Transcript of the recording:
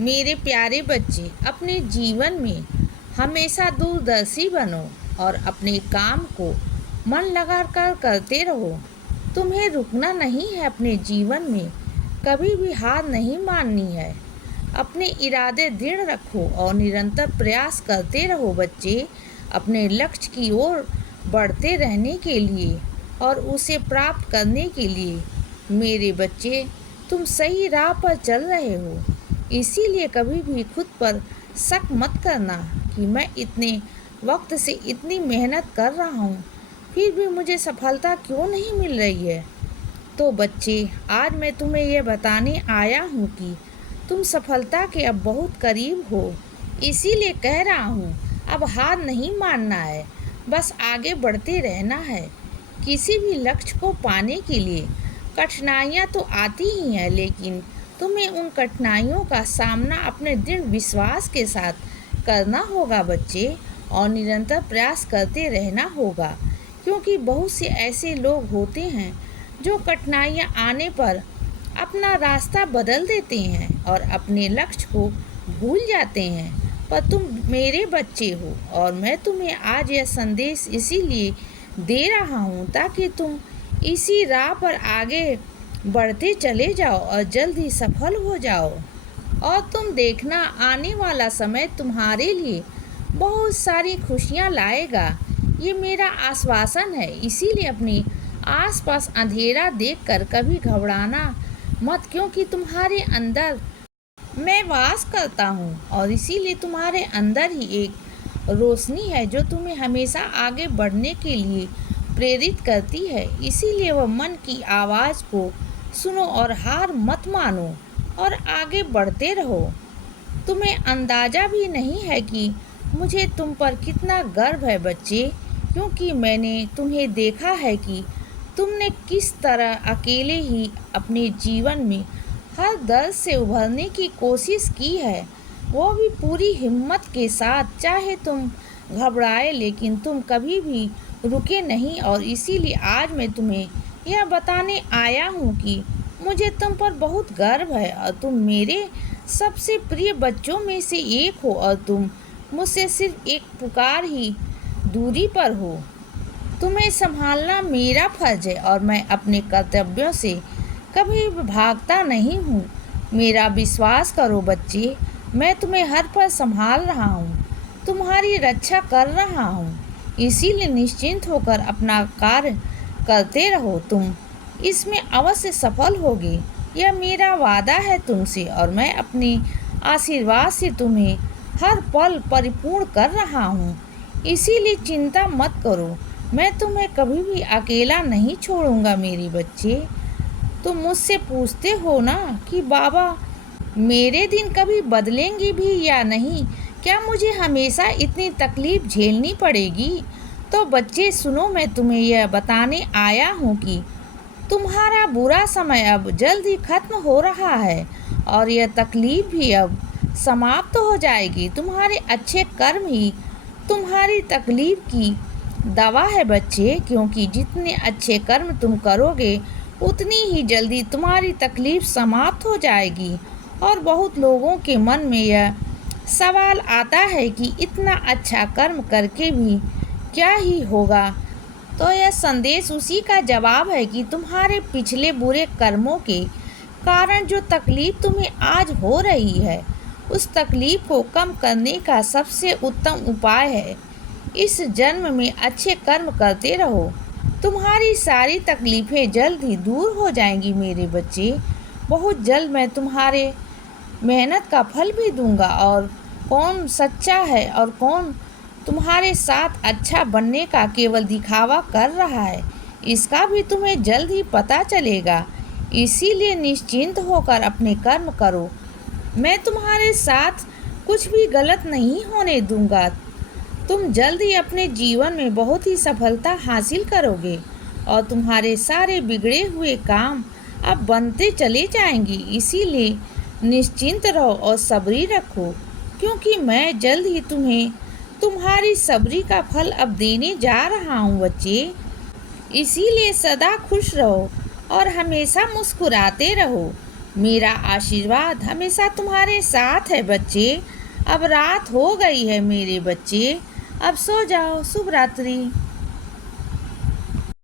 मेरे प्यारे बच्चे, अपने जीवन में हमेशा दूरदर्शी बनो और अपने काम को मन लगाकर करते रहो। तुम्हें रुकना नहीं है, अपने जीवन में कभी भी हार नहीं माननी है। अपने इरादे दृढ़ रखो और निरंतर प्रयास करते रहो बच्चे, अपने लक्ष्य की ओर बढ़ते रहने के लिए और उसे प्राप्त करने के लिए। मेरे बच्चे, तुम सही राह पर चल रहे हो, इसीलिए कभी भी खुद पर शक मत करना कि मैं इतने वक्त से इतनी मेहनत कर रहा हूँ, फिर भी मुझे सफलता क्यों नहीं मिल रही है। तो बच्चे, आज मैं तुम्हें यह बताने आया हूँ कि तुम सफलता के अब बहुत करीब हो, इसीलिए कह रहा हूँ अब हार नहीं मानना है, बस आगे बढ़ते रहना है। किसी भी लक्ष्य को पाने के लिए कठिनाइयाँ तो आती ही हैं, लेकिन तुम्हें उन कठिनाइयों का सामना अपने दृढ़ विश्वास के साथ करना होगा बच्चे, और निरंतर प्रयास करते रहना होगा, क्योंकि बहुत से ऐसे लोग होते हैं जो कठिनाइयाँ आने पर अपना रास्ता बदल देते हैं और अपने लक्ष्य को भूल जाते हैं। पर तुम मेरे बच्चे हो और मैं तुम्हें आज यह संदेश इसीलिए दे रहा हूँ ताकि तुम इसी राह पर आगे बढ़ते चले जाओ और जल्द ही सफल हो जाओ। और तुम देखना, आने वाला समय तुम्हारे लिए बहुत सारी खुशियाँ लाएगा, ये मेरा आश्वासन है। इसीलिए अपने आसपास अंधेरा देखकर कभी घबराना मत, क्योंकि तुम्हारे अंदर मैं वास करता हूँ और इसीलिए तुम्हारे अंदर ही एक रोशनी है जो तुम्हें हमेशा आगे बढ़ने के लिए प्रेरित करती है। इसीलिए वह मन की आवाज़ को सुनो और हार मत मानो और आगे बढ़ते रहो। तुम्हें अंदाज़ा भी नहीं है कि मुझे तुम पर कितना गर्व है बच्चे, क्योंकि मैंने तुम्हें देखा है कि तुमने किस तरह अकेले ही अपने जीवन में हर दर्द से उभरने की कोशिश की है, वो भी पूरी हिम्मत के साथ। चाहे तुम घबराए, लेकिन तुम कभी भी रुके नहीं, और इसीलिए आज मैं तुम्हें यह बताने आया हूँ कि मुझे तुम पर बहुत गर्व है और तुम मेरे सबसे प्रिय बच्चों में से एक हो और तुम मुझसे सिर्फ एक पुकार ही दूरी पर हो। तुम्हें संभालना मेरा फर्ज है और मैं अपने कर्तव्यों से कभी भागता नहीं हूँ। मेरा विश्वास करो बच्चे, मैं तुम्हें हर पल संभाल रहा हूँ, तुम्हारी रक्षा कर रहा हूँ। इसीलिए निश्चिंत होकर अपना कार्य करते रहो, तुम इसमें अवश्य सफल होगे, यह मेरा वादा है तुमसे, और मैं अपने आशीर्वाद से तुम्हें हर पल परिपूर्ण कर रहा हूँ। इसीलिए चिंता मत करो, मैं तुम्हें कभी भी अकेला नहीं छोड़ूंगा। मेरे बच्चे, तुम मुझसे पूछते हो ना कि बाबा मेरे दिन कभी बदलेंगे भी या नहीं, क्या मुझे हमेशा इतनी तकलीफ झेलनी पड़ेगी। तो बच्चे सुनो, मैं तुम्हें यह बताने आया हूँ कि तुम्हारा बुरा समय अब जल्द ही खत्म हो रहा है और यह तकलीफ भी अब समाप्त हो जाएगी। तुम्हारे अच्छे कर्म ही तुम्हारी तकलीफ की दवा है बच्चे, क्योंकि जितने अच्छे कर्म तुम करोगे उतनी ही जल्दी तुम्हारी तकलीफ समाप्त हो जाएगी। और बहुत लोगों के मन में यह सवाल आता है कि इतना अच्छा कर्म करके भी क्या ही होगा। तो यह संदेश उसी का जवाब है कि तुम्हारे पिछले बुरे कर्मों के कारण जो तकलीफ तुम्हें आज हो रही है, उस तकलीफ को कम करने का सबसे उत्तम उपाय है इस जन्म में अच्छे कर्म करते रहो। तुम्हारी सारी तकलीफ़ें जल्द ही दूर हो जाएंगी मेरे बच्चे। बहुत जल्द मैं तुम्हारे मेहनत का फल भी दूंगा, और कौन सच्चा है और कौन तुम्हारे साथ अच्छा बनने का केवल दिखावा कर रहा है, इसका भी तुम्हें जल्द ही पता चलेगा। इसीलिए निश्चिंत होकर अपने कर्म करो, मैं तुम्हारे साथ कुछ भी गलत नहीं होने दूंगा। तुम जल्द ही अपने जीवन में बहुत ही सफलता हासिल करोगे और तुम्हारे सारे बिगड़े हुए काम अब बनते चले जाएंगे। इसीलिए निश्चिंत रहो और सब्री रखो, क्योंकि मैं जल्द ही तुम्हें तुम्हारी सब्री का फल अब देने जा रहा हूँ बच्चे। इसीलिए सदा खुश रहो और हमेशा मुस्कुराते रहो। मेरा आशीर्वाद हमेशा तुम्हारे साथ है बच्चे। अब रात हो गई है मेरे बच्चे, अब सो जाओ। शुभ रात्रि।